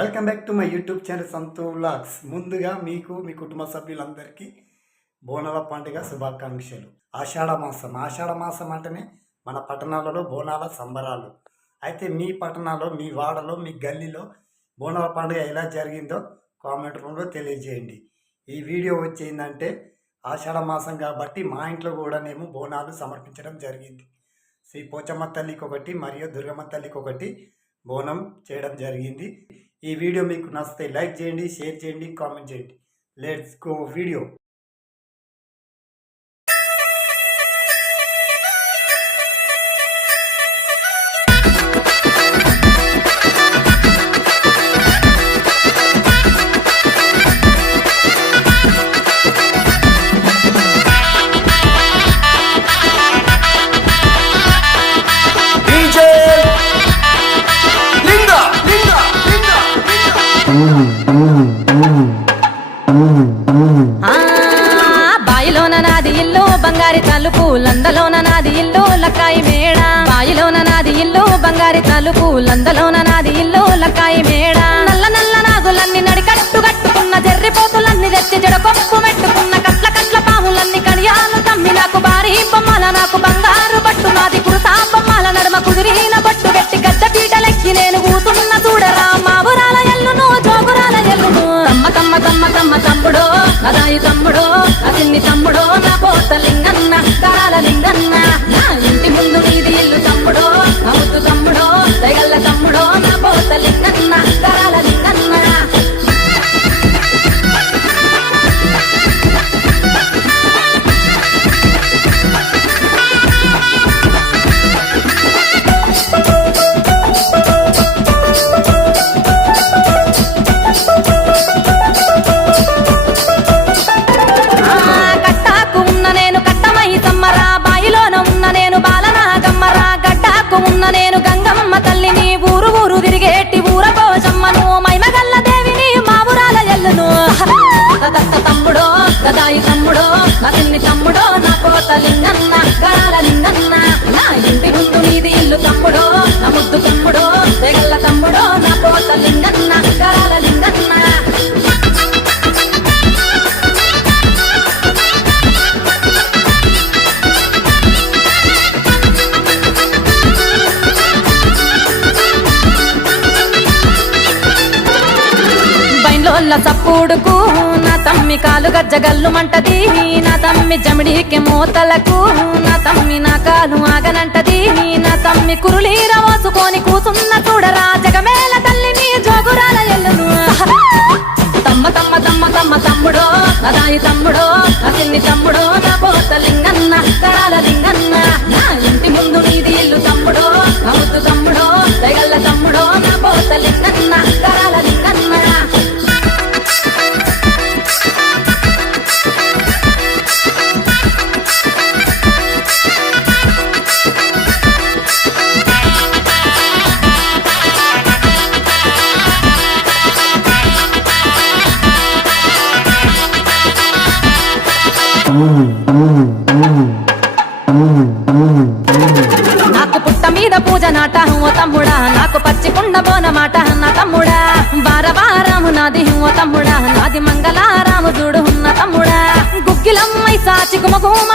Welcome back to my YouTube channel Santhu vlogs. ముందుగా మీకు మీ కుటుంబ సభ్యులందరికీ బోనాల పండుగ శుభాకాంక్షలు. ఆషాఢ మాసం అంటేనే మన పట్టణాలలో బోనాల సంబరాలు. అయితే మీ పట్టణాల్లో, మీ వాడలో, మీ గల్లీలో బోనాల పండుగ ఎలా జరిగిందో కామెంట్ రూమ్లో తెలియజేయండి. ఈ వీడియో వచ్చేందంటే ఆషాఢ మాసం కాబట్టి మా ఇంట్లో కూడా మేము బోనాలు సమర్పించడం జరిగింది. శ్రీ పోచమ్మ తల్లికి ఒకటి మరియు దుర్గమ్మ తల్లికి ఒకటి బోనం చేయడం జరిగింది. ఈ వీడియో మీకు నచ్చితే లైక్ చేయండి, షేర్ చేయండి, కామెంట్ చేయండి. Let's go video. బాయిలోన నాది ఇల్లు బంగారి తలుపు, లందలోన నాది ఇల్లు లక్కాయి మేడ. బాయిలోన నాది ఇల్లు బంగారి తలుపు, లందలోన నాది ఇల్లు లక్కాయి మేడ. నల్ల నల్ల నాగులన్నీ నడికట్టు కట్టుకున్న, జర్రిపోతులన్నీ తెచ్చి జడకొప్పు పెట్టుకున్న, కట్ల కట్ల పాములన్నీ కడియాలు తమ్మి, నాకు భారీ బొమ్మల నాకు బంగారు బట్టు, నాది కురుసా బొమ్మల నడుమ కుదిరిన బట్టు పెట్టి గద్ద పీటలెక్కి నేను కూతున్న చూడరా. మా ఊరాల ఎల్లును జోగురాల ఎల్లును, తమ్మ తమ్మ తమ్మ తమ్మ తమ్ముడో అదాయి తమ్ముడో, అదిన్ని తమ్ముడో నా పోత లింగన్న కరాల లింగన్న. నా ఇంటి ముందు నీది ఇల్లు తమ్ముడో, అవుతు తమ్ముడో దయగల్ల తమ్ముడో నా పోత లింగన్న కరాల లింగన్న. నేను గంగమ్మ తల్లిని, ఊరు ఊరు తిరిగేటి ఊర పోషమ్మను, మైమగల్ల దేవిని మా ఊరాల ఎల్లును. తమ్ముడో గదాయి తమ్ముడో, అతిన్ని తమ్ముడో నా పోత లింగన్న కరాల లింగన్న. నా ఇంటి ముందు నీది ఇల్లు తమ్ముడో, నా ముద్దు తమ్ముడో తెగల్ల తమ్ముడో నా పోత లింగన్న కరాల లింగన్న. సప్పుడుకు నా తమ్మి కాలు గజ్జగల్లు మంటది, నా తమ్మి జమిడికి మోతలకు నా తమ్మి నా కాలు ఆగనంటది, నా తమ్మి కురులీర మోసుకొని కూసున్న చూడరా జగమేల తల్లిని జోగురాల ఎల్లును. తమ్మ తమ్మ తమ్మ తమ్మ తమ్ముడో అదాయి తమ్ముడో, అతిన్ని తమ్ముడో నా పోత లింగన్న కరాల లింగన్న. నా ఇంటి ముందు నీది ఇల్లు తమ్ముడో, అవుతు తమ్ముడో దయగల్ల తమ్ముడో నా పోత లింగన్న కరాల లింగన్న. నాకు పుట్ట మీద పూజ నాట ఓ తమ్ముడా, నాకు పచ్చికుండ బోనమాట నా తమ్ముడా. బారవారాము నాది ఓ తమ్ముడా, నాది మంగళారాము చూడు ఉన్న తమ్ముడా. గుగ్గిలమ్మై సాచి గుమగుమ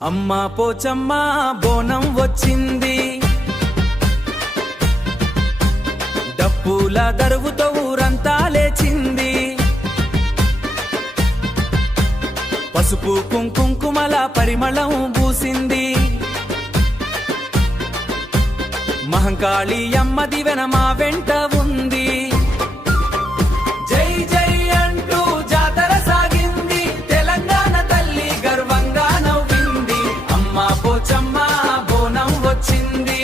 అమ్మా పోచమ్మ బోనం వచ్చింది, డప్పుల దరువుతో ఊరంతా లేచింది, పసుపు కుంకుమల పరిమళం పూసింది, మహంకాళి అమ్మ దివెన మా వెంట ఉంది. జై జై అంటూ జాతర సాగింది, తెలంగాణ తల్లి గర్వంగా నవ్వింది, అమ్మా పోచమ్మ బోనం వచ్చింది.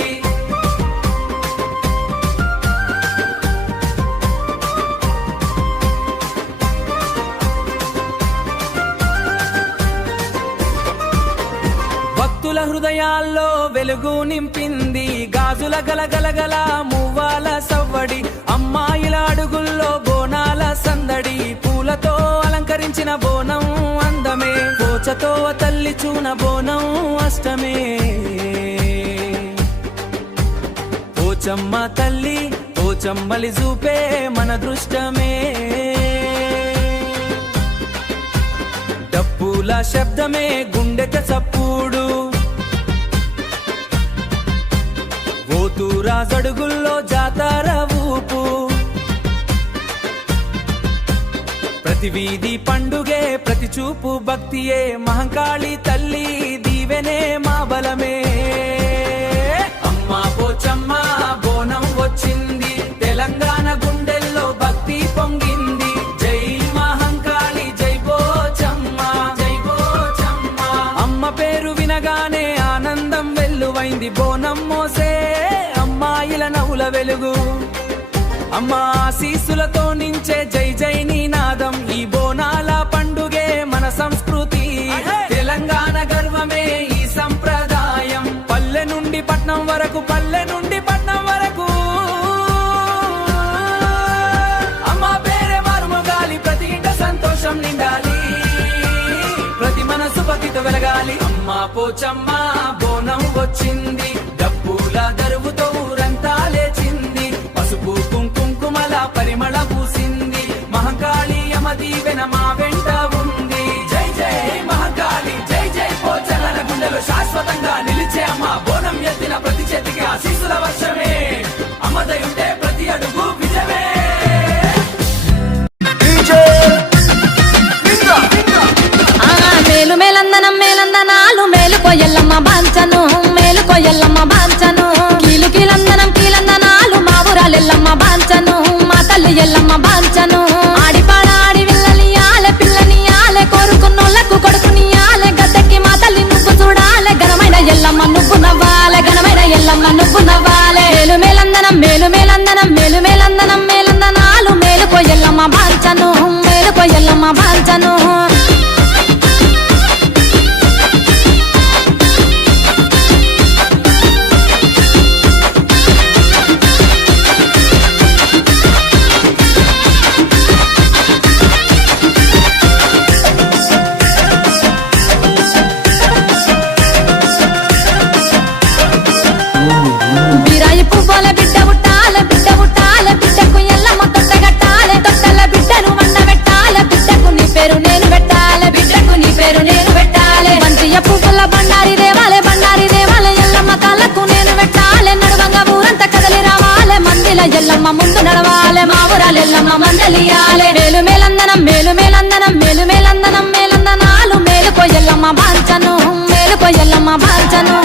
భక్తుల హృదయాల్లో వెలుగు నింపింది, గాజుల గలగలగల మువ్వాల సవ్వడి, అమ్మాయిల అడుగుల్లో బోనాల సందడి, పూలతో అలంకరించిన బోనం అందమే, పోచతో తల్లి చూన బోనం అష్టమే. పోచమ్మ తల్లి పోచమ్మలి చూపే మన దృష్టమే, డప్పుల శబ్దమే గుండెక చప్పుడు, ఓతూరాజడుగుల్లో జాతర ఊపు, ప్రతి వీధి పండుగే ప్రతి చూపు భక్తియే, మహంకాళి తల్లి దీవెనే మా బలమే. అమ్మా పోచమ్మ బోనం వచ్చింది, తెలంగాణ గుండెల్లో భక్తి పొంగింది, జై మహంకాళి జై పోచమ్మ జై పోచమ్మ. అమ్మ పేరు వినగానే ఆనందం వెల్లువైంది, బోనం మోసే అమ్మాయిల నవ్వుల వెలుగు, అమ్మా ఆశీస్సులతో నించే జై జై నినాదం, ఈ బోనాల పండుగే మన సంస్కృతి, తెలంగాణ గర్వమే ఈ సంప్రదాయం, పల్లె నుండి పట్నం వరకు పల్లె నుండి పట్నం వరకు అమ్మా పేరే మరుమగాలి, ప్రతి ఇంట సంతోషం నిండాలి, ప్రతి మనసు భక్తితో వెలగాలి. అమ్మా పోచమ్మ బోనం వచ్చింది, డప్పుల దరువుతో ఊరంతా లేచింది, పసుపు కుంకుమల పరిమళ పూసింది, మహంకాళి యమ దీవెన మా వెంట ఉంది. జై జై మహంకాళి జై జై పోచమ్మల గుండెలో శాశ్వతంగా నిలిచే అమ్మ, బోనం ఎత్తిన ప్రతి చేతికి ఆశీస్సుల వర్షమే, అమ్మదయుంటే ప్రతి అడుగు విజయమే. మేలు మేలందనం మేలందనాలు మేలుకో ఎల్లమ్మ బాంచను, మేలుకో ఎల్లమ్మ బాంచను, కీలు కీలందనం కీలందనాలు మా ఊరాలెల్లమ్మ బాంచను, మా తల్లి ఎల్లమ్మ బాంచను, ఆడిపాడాడి విల్లనియాలే పిల్లనియాలే, కోరుకున్నోళ్లకు కొడుకునియాలే, గద్దెక్కి మా తల్లి నువ్వు చూడాలే, ఘనమైన ఎల్లమ్మ నువ్వు నవ్వాలే, ఘనమైన ఎల్లమ్మ నువ్వు నవ్వాలే. మేలు మేలందనం మేలు మేలందనం మేలు మేలందనం మేలందనాలు మేలుకో ఎల్లమ్మ బాంచను, మేలుకో ఎల్లమ్మ బాంచను. బిరాయి పువ్వుల బిడ్డ పుట్టాలే, బిడ్డ పుట్టాలే, బిడ్డకు ఎల్లమ్మ తొట్ట కట్టాలే, తొట్టల బిడ్డను వండ పెట్టాలే, బిడ్డకు నీ పేరు నేను పెట్టాలే, బిడ్డకు నీ పేరు నేను పెట్టాలే. బంతియ పువ్వుల బండారి దేవాలే, బండారి దేవాలే, ఎల్లమ్మ కాళ్ళకు నేను పెట్టాలే, నడువంగా ఊరంతా కదలి రావాలే, మందిల ఎల్లమ్మ ముందు నడవాలే, మా ఊరాల ఎల్లమ్మ మందలియాలే. మేలు మేలందనం మేలు మేలందనం మేలు మేలందనం మేలందనాలు మేలుకో ఎల్లమ్మ బాంచను, మేలుకో ఎల్లమ్మ బాంచను.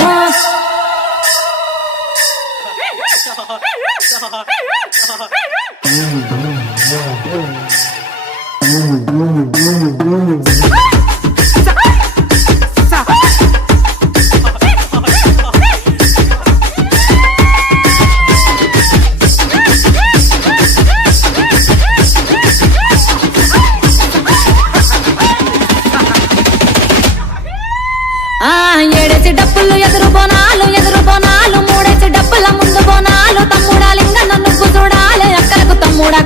ఏడేసి డప్పులు ఎదురు బోనాలు, మూడేసి డప్పుల ముందు బోనాలు, తమ్ముడా లింగన్న నువ్వు చూడాలి, అక్కలకు తమ్ముడా